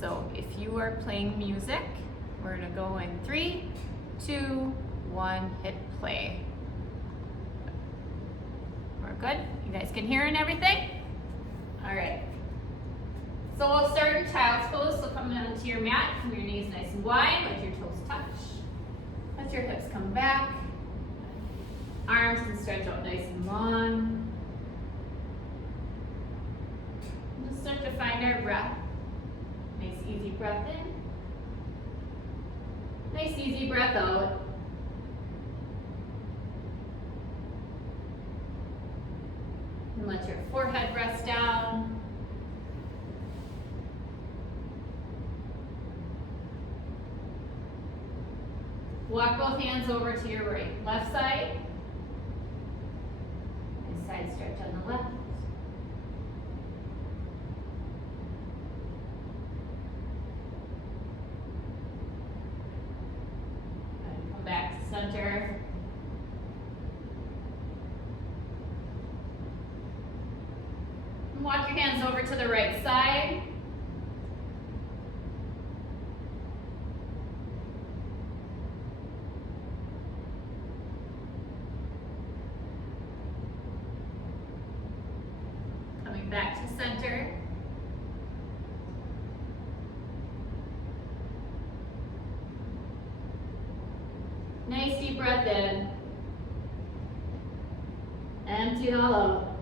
So if you are playing music, we're gonna go in 3, 2, 1, hit play. We're good? You guys can hear and everything? All right. So we'll start in child's pose. So come down to your mat, come your knees nice and wide, let your toes touch. Let your hips come back. Arms can stretch out nice and long. Just start to find our breath. Nice easy breath in. Nice easy breath out. And let your forehead rest down. Walk both hands over to your right. Left side. And side stretch on the left. And come back to center. And walk your hands over to the right side. Back to center. Nice deep breath in. Empty it all out.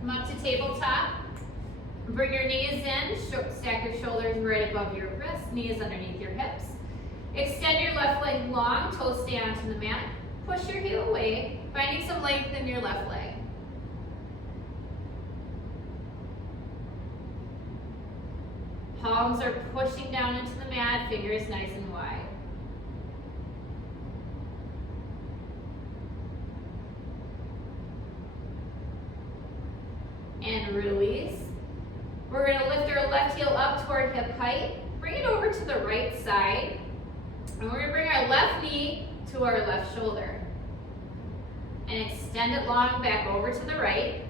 Come up to tabletop. Bring your knees in. Stack your shoulders right above your wrists. Knees underneath your hips. Extend your left leg long. Toes stay onto the mat. Push your heel away, finding some length in your left leg. Palms are pushing down into the mat, fingers nice and wide. And release. We're going to lift our left heel up toward hip height. Bring it over to the right side. And we're going to bring our left knee to our left shoulder. And extend it long back over to the right.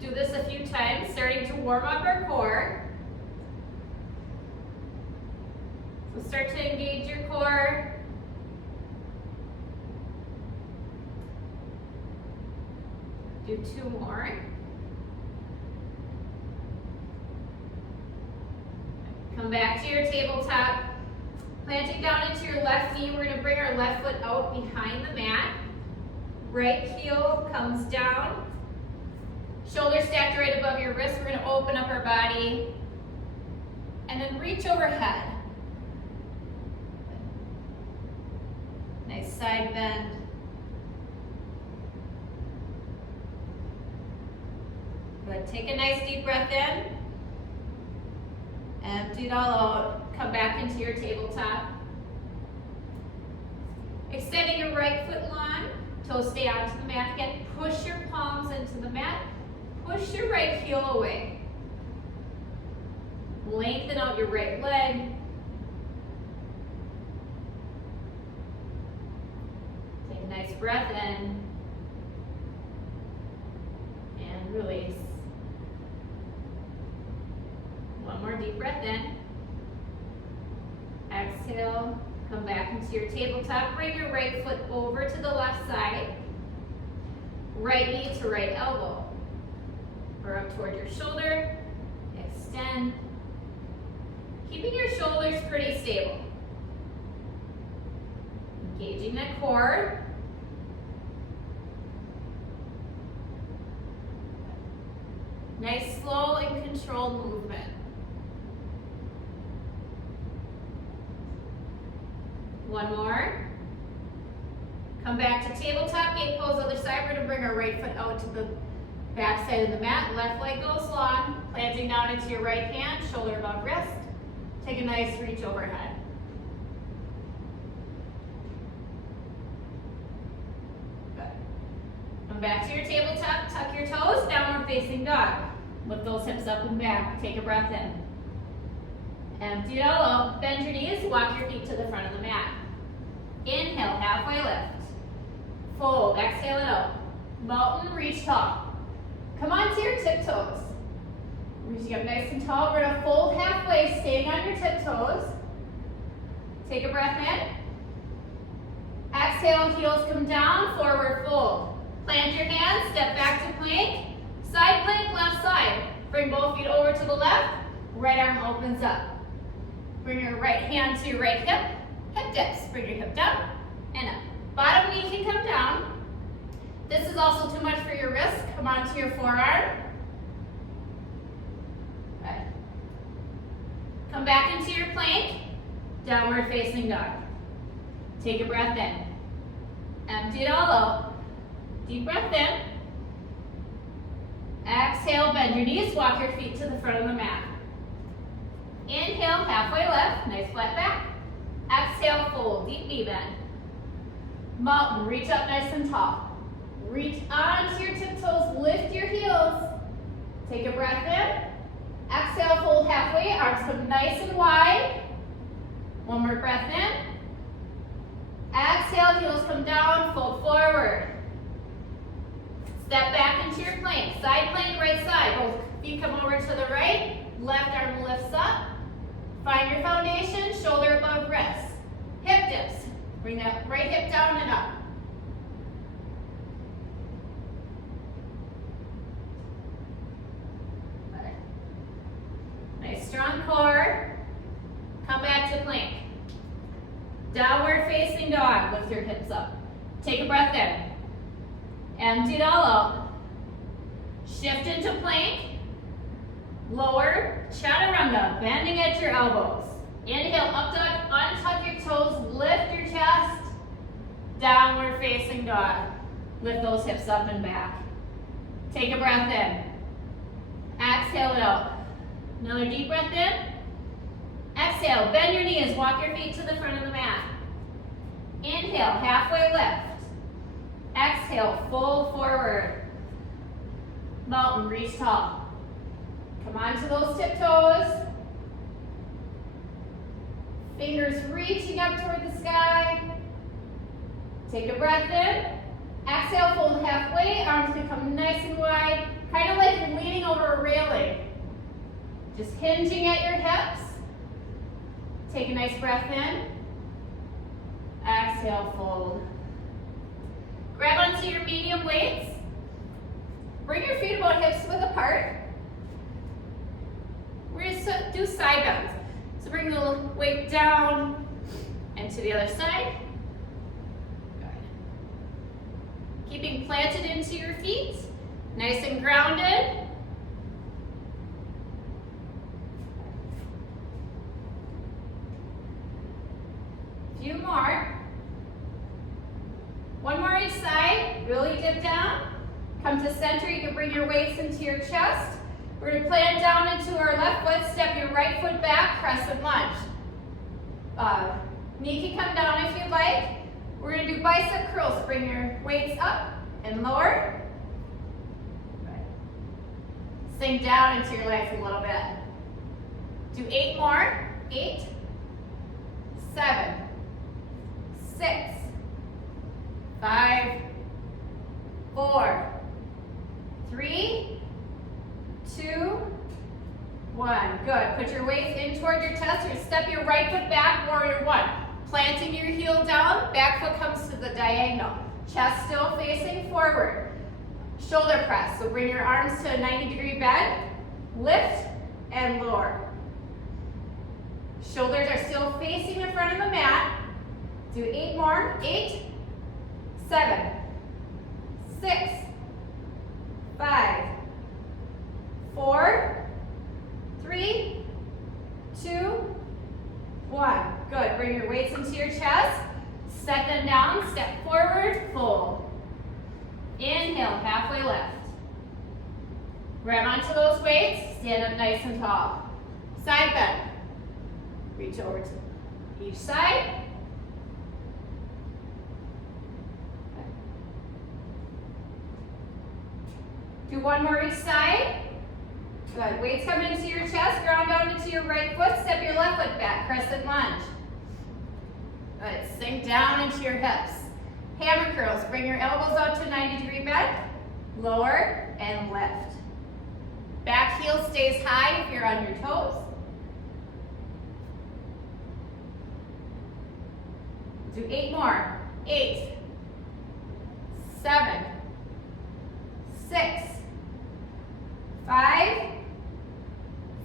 Do this a few times, starting to warm up our core. So start to engage your core. Do 2 more. Come back to your tabletop. Planting down into your left knee, we're going to bring our left foot out behind the mat. Right heel comes down. Shoulders stacked right above your wrist. We're going to open up our body and then reach overhead. Nice side bend. Good. Take a nice deep breath in. Empty it all out. Come back into your tabletop. Extending your right foot long. Toes stay onto the mat again. Push your palms into the mat. Push your right heel away. Lengthen out your right leg. Take a nice breath in. And release. One more deep breath in. Exhale. Come back into your tabletop. Bring your right foot over to the left side. Right knee to right elbow. Or up toward your shoulder, extend. Keeping your shoulders pretty stable. Engaging the core. Nice, slow and controlled movement. One more. Come back to tabletop, gate pose, other side. We're going to bring our right foot out to the back side of the mat. Left leg goes long. Planting down into your right hand, shoulder above wrist. Take a nice reach overhead. Good. Come back to your tabletop, tuck your toes, downward facing dog. Lift those hips up and back. Take a breath in. Empty it all out. Bend your knees, walk your feet to the front of the mat. Inhale, halfway lift. Fold, exhale it out. Mountain, reach tall. Come on to your tiptoes. Reaching up nice and tall. We're gonna fold halfway, staying on your tiptoes. Take a breath in. Exhale, heels come down, forward fold. Plant your hands, step back to plank. Side plank, left side. Bring both feet over to the left. Right arm opens up. Bring your right hand to your right hip. Hip dips. Bring your hip down and up. Bottom knee can come down. This is also too much for your wrist. Come onto your forearm. Good. Come back into your plank. Downward facing dog. Take a breath in. Empty it all out. Deep breath in. Exhale, bend your knees. Walk your feet to the front of the mat. Inhale, halfway left. Nice flat back. Exhale, fold. Deep knee bend. Mountain, reach up nice and tall. Reach onto your tiptoes. Lift your heels. Take a breath in. Exhale, fold halfway. Arms come nice and wide. One more breath in. Exhale, heels come down, fold forward. Step back into your plank. Side plank, right side. Both feet come over to the right. Left arm lifts up. Find your foundation, shoulder above wrist. Hip dips. Bring that right hip down and up. Nice strong core. Come back to plank. Downward facing dog. Lift your hips up. Take a breath in. Empty it all out. Shift into plank. Lower. Chaturanga. Bending at your elbows. Inhale, up dog. Untuck your toes. Lift your chest. Downward facing dog. Lift those hips up and back. Take a breath in. Exhale it out. Another deep breath in. Exhale, bend your knees, walk your feet to the front of the mat. Inhale, halfway lift. Exhale, fold forward. Mountain, reach tall. Come onto those tiptoes. Fingers reaching up toward the sky. Take a breath in. Exhale, fold halfway. Arms can come nice and wide. Kind of like you're leaning over a railing. Just hinging at your hips. Take a nice breath in. Exhale, fold. Grab onto your medium weights. Bring your feet about hips width apart. We're going to do side bends. So bring the weight down and to the other side. Good. Keeping planted into your feet. Nice and grounded. Few more. One more each side. Really dip down. Come to center. You can bring your weights into your chest. We're going to plant down into our left foot. Step your right foot back. Crescent lunge. Knee can come down if you'd like. We're going to do bicep curls. Bring your weights up and lower. Sink down into your legs a little bit. Do 8 more. 8, 7, 6, 5, 4, 3, 2, 1. Good. Put your weights in toward your chest. You're step your right foot back, warrior 1. Planting your heel down, back foot comes to the diagonal. Chest still facing forward. Shoulder press. So bring your arms to a 90-degree bend. Lift and lower. Shoulders are still facing the front of the mat. Do 8 more. 8, 7, 6, 5, 4, 3, 2, 1. Good. Bring your weights into your chest. Set them down. Step forward. Fold. Inhale. Halfway left. Grab onto those weights. Stand up nice and tall. Side bend. Reach over to each side. Do 1 more each side. Good. Weights come into your chest. Ground down into your right foot. Step your left foot back. Crescent lunge. Good. Sink down into your hips. Hammer curls. Bring your elbows out to a 90-degree bend. Lower and lift. Back heel heel stays high if you're on your toes. Do 8 more. 8, 7, 6, 5,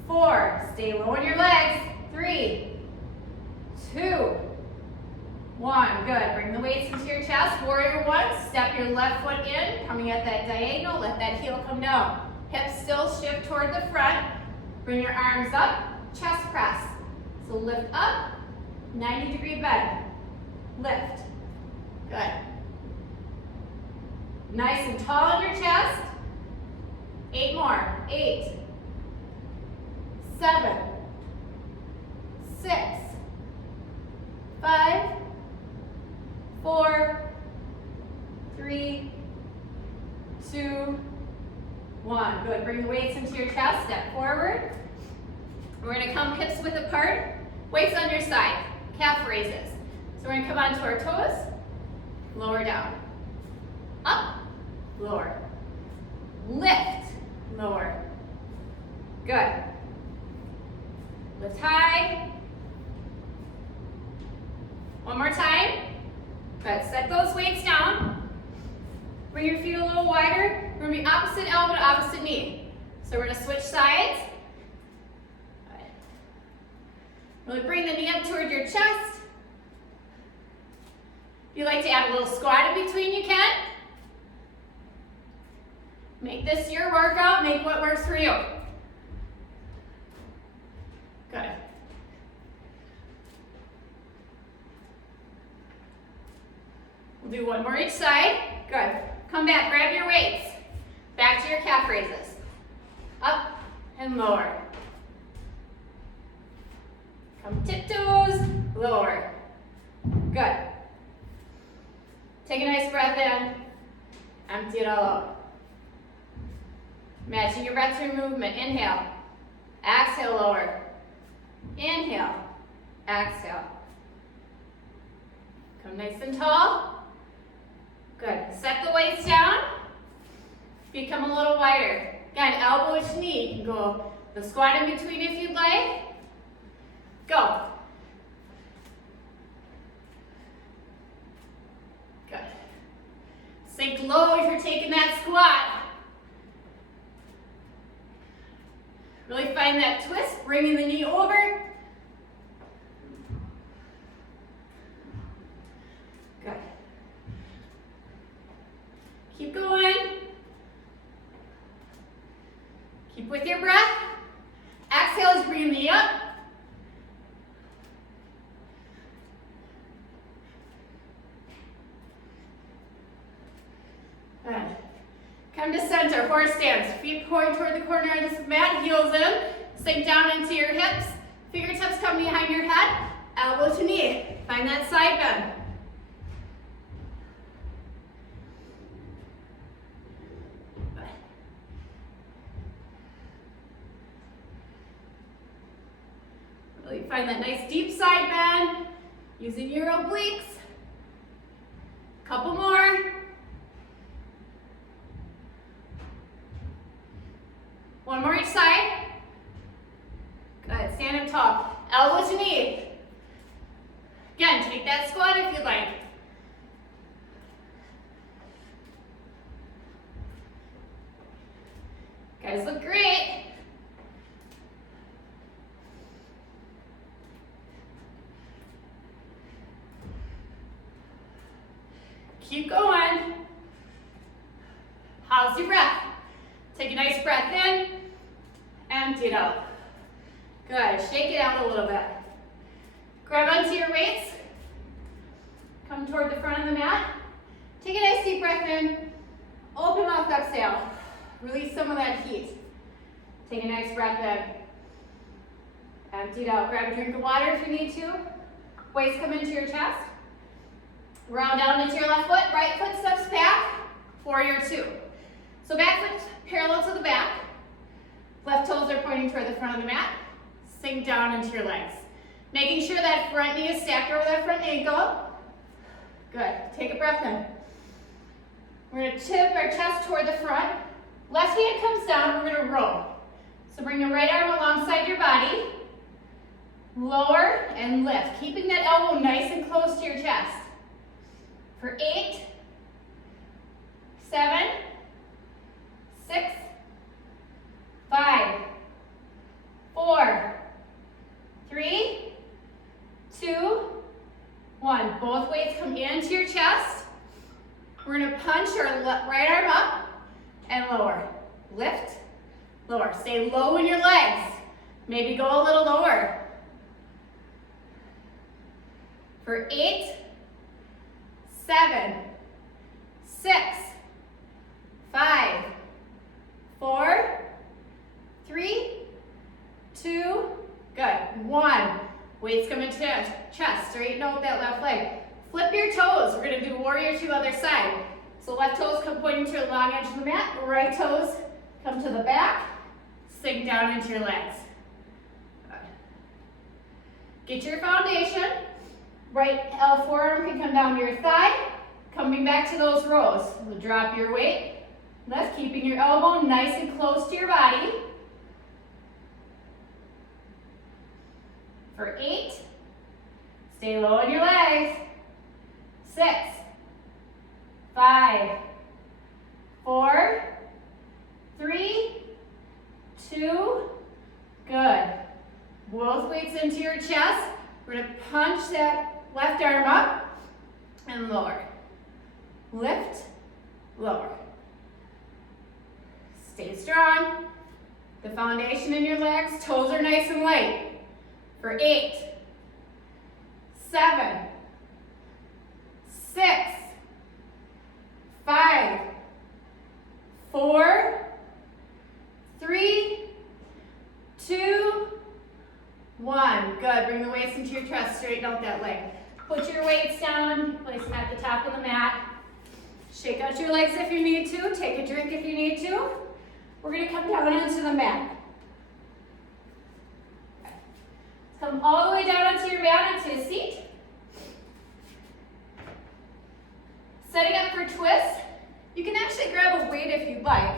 4. Stay low in your legs. 3, 2, 1. Good. Bring the weights into your chest. Warrior 1. Step your left foot in, coming at that diagonal. Let that heel come down. Hips still shift toward the front. Bring your arms up. Chest press. So lift up. 90-degree bend. Lift. Good. Nice and tall in your chest. 8 more. 8, 7, 6, 5, 4, 3, 2, 1. Good. Bring the weights into your chest. Step forward. We're going to come hips width apart. Weights on your side. Calf raises. So we're going to come onto our toes. Lower down. Up. Lower. Lift. Lower. Good. Lift high. One more time. Good. Set those weights down. Bring your feet a little wider. We're going to be opposite elbow to opposite knee. So we're going to switch sides. Good. Really bring the knee up toward your chest. If you like to add a little squat in between, you can. Make this your workout. Make what works for you. Good. We'll do one more each side. Good. Come back, grab your weights. Back to your calf raises. Up and lower. Come tiptoes, lower. Good. Take a nice breath in. Empty it all out. Matching your breath to your movement. Inhale. Exhale, lower. Inhale. Exhale. Come nice and tall. Good. Set the weights down. Feet come a little wider. Again, elbow to knee. You can go the squat in between if you'd like. Go. Good. Sink low if you're taking that squat. Really find that twist, bringing the knee over. Good. Keep going. Keep with your breath. Exhale as you bring the knee up. Good. Come to center, horse stance. Feet point toward the corner of this mat, heels in. Sink down into your hips. Fingertips come behind your head. Elbow to knee. Find that side bend. Really find that nice deep side bend. Using your obliques. Couple more. One more each side. Good. Stand up tall. Elbow to knee. Again, take that squat if you'd like. Guys look great. Keep going. How's your breath? Take a nice breath in. Empty it out. Good. Shake it out a little bit. Grab onto your weights. Come toward the front of the mat. Take a nice deep breath in. Open mouth, exhale. Release some of that heat. Take a nice breath in. Empty it out. Grab a drink of water if you need to. Weights come into your chest. Round down into your left foot. Right foot steps back. Warrior 2. So back foot parallel to the back. Left toes are pointing toward the front of the mat. Sink down into your legs. Making sure that front knee is stacked over that front ankle. Good. Take a breath in. We're going to tip our chest toward the front. Left hand comes down. We're going to roll. So bring the right arm alongside your body. Lower and lift, keeping that elbow nice and close to your chest. For 8, 7, 6, 5, 4, 3, 2, 1. Both weights come into your chest. We're going to punch our right arm up and lower. Lift, lower. Stay low in your legs. Maybe go a little lower. For 8, 7, 6, 5, 4, 3, 2, good. 1. Weights come into chest. Straighten out that left leg. Flip your toes. We're going to do warrior 2 other side. So left toes come pointing to your long edge of the mat. Right toes come to the back. Sink down into your legs. Good. Get your foundation. Right forearm can come down to your thigh. Coming back to those rows. So drop your weight. Lift, keeping your elbow nice and close to your body. For 8, stay low in your legs. 6, 5, 4, 3, 2, good. Both weights into your chest. We're going to punch that left arm up and lower. Lift, lower. Stay strong. The foundation in your legs, toes are nice and light. For 8, 7, 6, 5, 4, 3, 2, 1. Good. Bring the weights into your chest. Straighten out that leg. Put your weights down. Place them at the top of the mat. Shake out your legs if you need to. Take a drink if you need to. We're going to come down onto the mat. Come all the way down onto your mat, onto a seat. Setting up for twist. You can actually grab a weight if you'd like.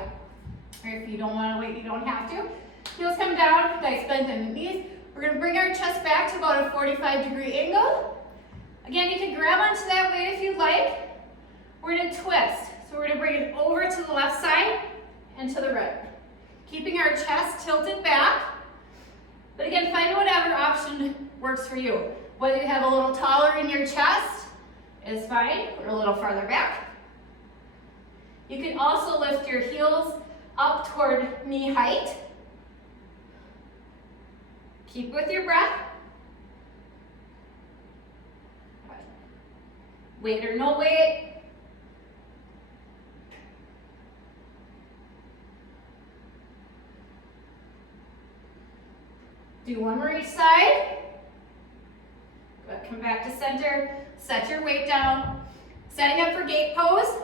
Or if you don't want a weight, you don't have to. Heels come down, nice bend in the knees. We're going to bring our chest back to about a 45-degree angle. Again, you can grab onto that weight if you'd like. We're going to twist. So we're going to bring it over to the left side and to the right. Keeping our chest tilted back. But again, find whatever option works for you. Whether you have a little taller in your chest is fine, or a little farther back. You can also lift your heels up toward knee height. Keep with your breath. Weight or no weight. Do one more each side. Good. Come back to center. Set your weight down. Setting up for gate pose.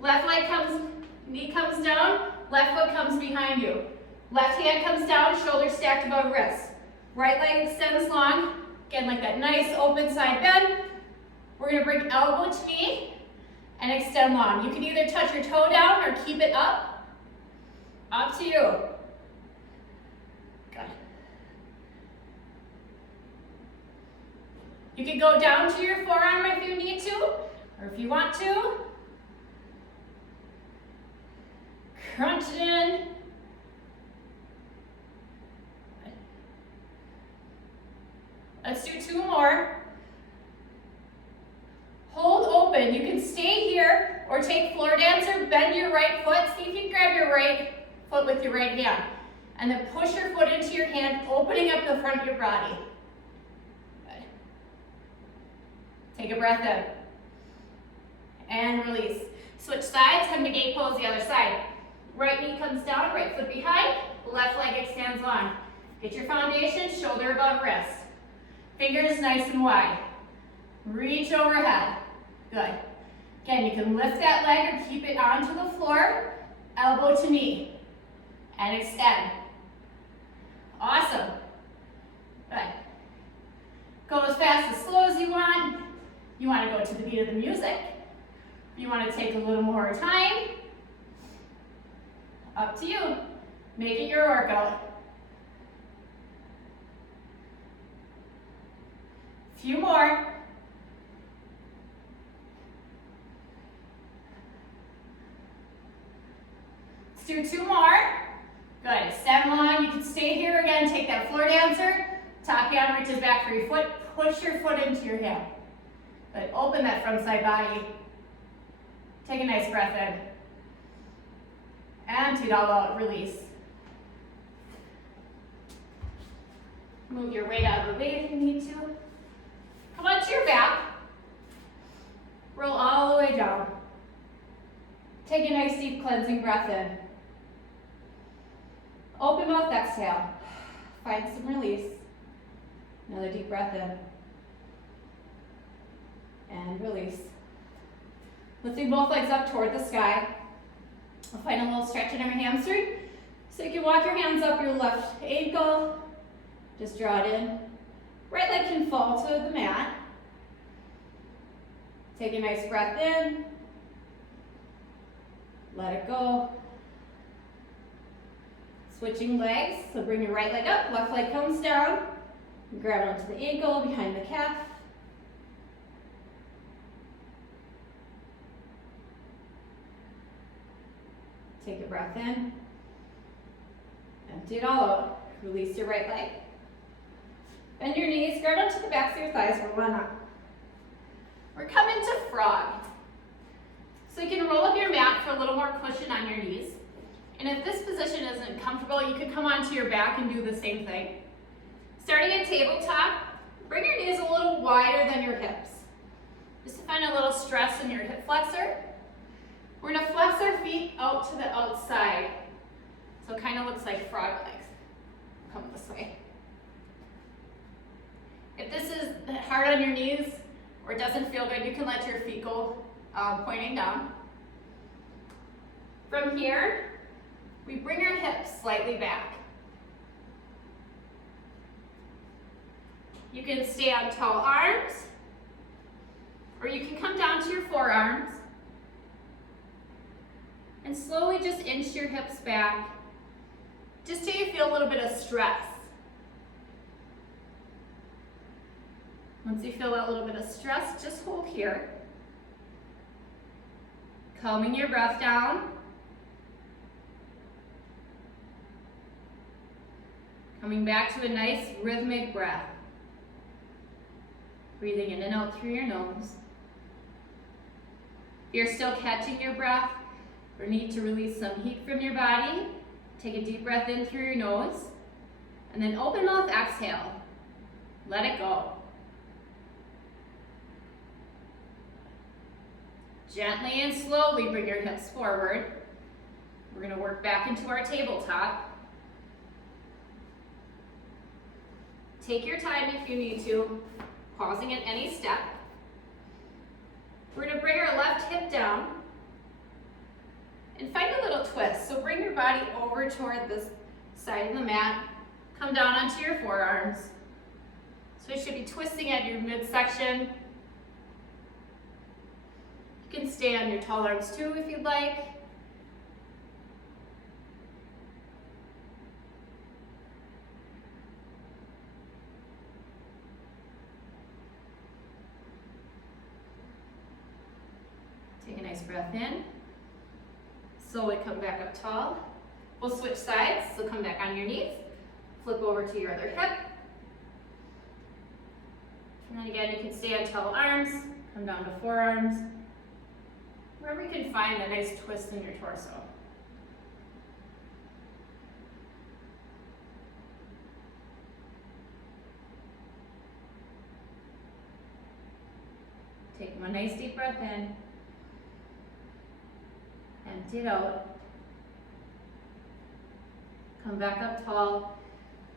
Left leg comes, knee comes down. Left foot comes behind you. Left hand comes down, shoulders stacked above wrists. Right leg extends long. Again, like that nice open side bend. We're going to bring elbow to knee and extend long. You can either touch your toe down or keep it up. Up to you. Good. You can go down to your forearm if you need to, or if you want to. Crunch it in. Let's do 2 more. Hold open. You can stay here or take floor dancer, bend your right foot. See if you can grab your right foot with your right hand. And then push your foot into your hand, opening up the front of your body. Good. Take a breath in. And release. Switch sides, come to gate pose the other side. Right knee comes down, right foot behind, left leg extends long. Get your foundation, shoulder above wrist. Fingers nice and wide. Reach overhead. Good. Again, you can lift that leg or keep it onto the floor, elbow to knee, and extend. Awesome. Good. Go as fast, as slow as you want. You want to go to the beat of the music. You want to take a little more time. Up to you. Make it your workout. Few more. Let's do 2 more. Good, stand long. You can stay here again, take that floor dancer. Top hand reaches back for your foot. Push your foot into your hip. Good, open that front side body. Take a nice breath in. Empty it all out, release. Move your weight out of the way if you need to. Come onto your back. Roll all the way down. Take a nice deep cleansing breath in. Open mouth, exhale. Find some release. Another deep breath in. And release. Lifting both legs up toward the sky. We'll find a little stretch in our hamstring. So you can walk your hands up your left ankle. Just draw it in. Right leg can fall to the mat. Take a nice breath in. Let it go. Switching legs, so bring your right leg up, left leg comes down. Grab onto the ankle, behind the calf. Take a breath in. Empty it all out. Release your right leg. Bend your knees, grab onto the backs of your thighs, roll on up. We're coming to frog. So you can roll up your mat for a little more cushion on your knees. And if this position isn't comfortable, you could come onto your back and do the same thing. Starting at tabletop, bring your knees a little wider than your hips. Just to find a little stress in your hip flexor. We're gonna flex our feet out to the outside. So it kind of looks like frog legs. Come this way. If this is hard on your knees or it doesn't feel good, you can let your feet go pointing down. From here, we bring our hips slightly back. You can stay on tall arms, or you can come down to your forearms and slowly just inch your hips back, just till you feel a little bit of stress. Once you feel that little bit of stress, just hold here. Calming your breath down. Coming back to a nice rhythmic breath. Breathing in and out through your nose. If you're still catching your breath or need to release some heat from your body, take a deep breath in through your nose and then open mouth, exhale. Let it go. Gently and slowly bring your hips forward. We're going to work back into our tabletop. Take your time if you need to, pausing at any step. We're going to bring our left hip down and find a little twist. So bring your body over toward this side of the mat. Come down onto your forearms. So you should be twisting at your midsection. You can stay on your tall arms too if you'd like. Take a nice breath in. Slowly come back up tall. We'll switch sides, so come back on your knees. Flip over to your other hip. And then again, you can stay on tall arms, come down to forearms. Wherever you can find a nice twist in your torso. Take one nice deep breath in. Empty it out. Come back up tall.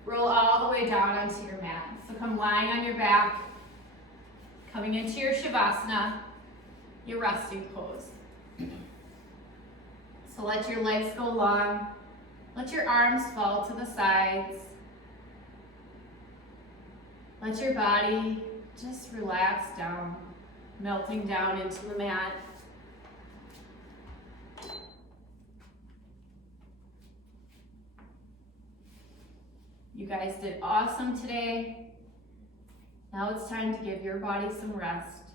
Roll all the way down onto your mat. So come lying on your back, coming into your Shavasana, your resting pose. So let your legs go long. Let your arms fall to the sides. Let your body just relax down, melting down into the mat. You guys did awesome today. Now it's time to give your body some rest.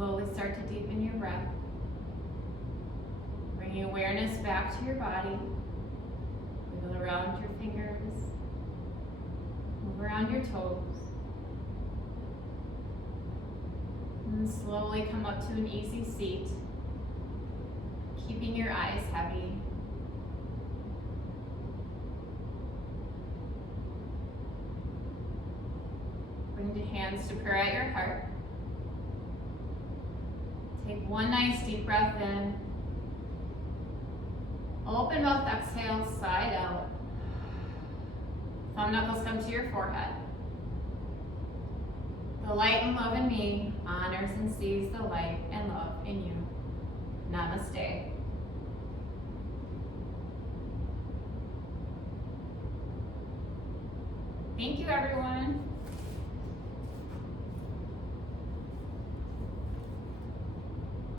Slowly start to deepen your breath. Bringing awareness back to your body. Wiggle around your fingers. Move around your toes. And slowly come up to an easy seat. Keeping your eyes heavy. Bring the hands to prayer at your heart. Take one nice deep breath in. Open mouth, exhale, side out. Thumb knuckles come to your forehead. The light and love in me honors and sees the light and love in you. Namaste. Thank you, everyone.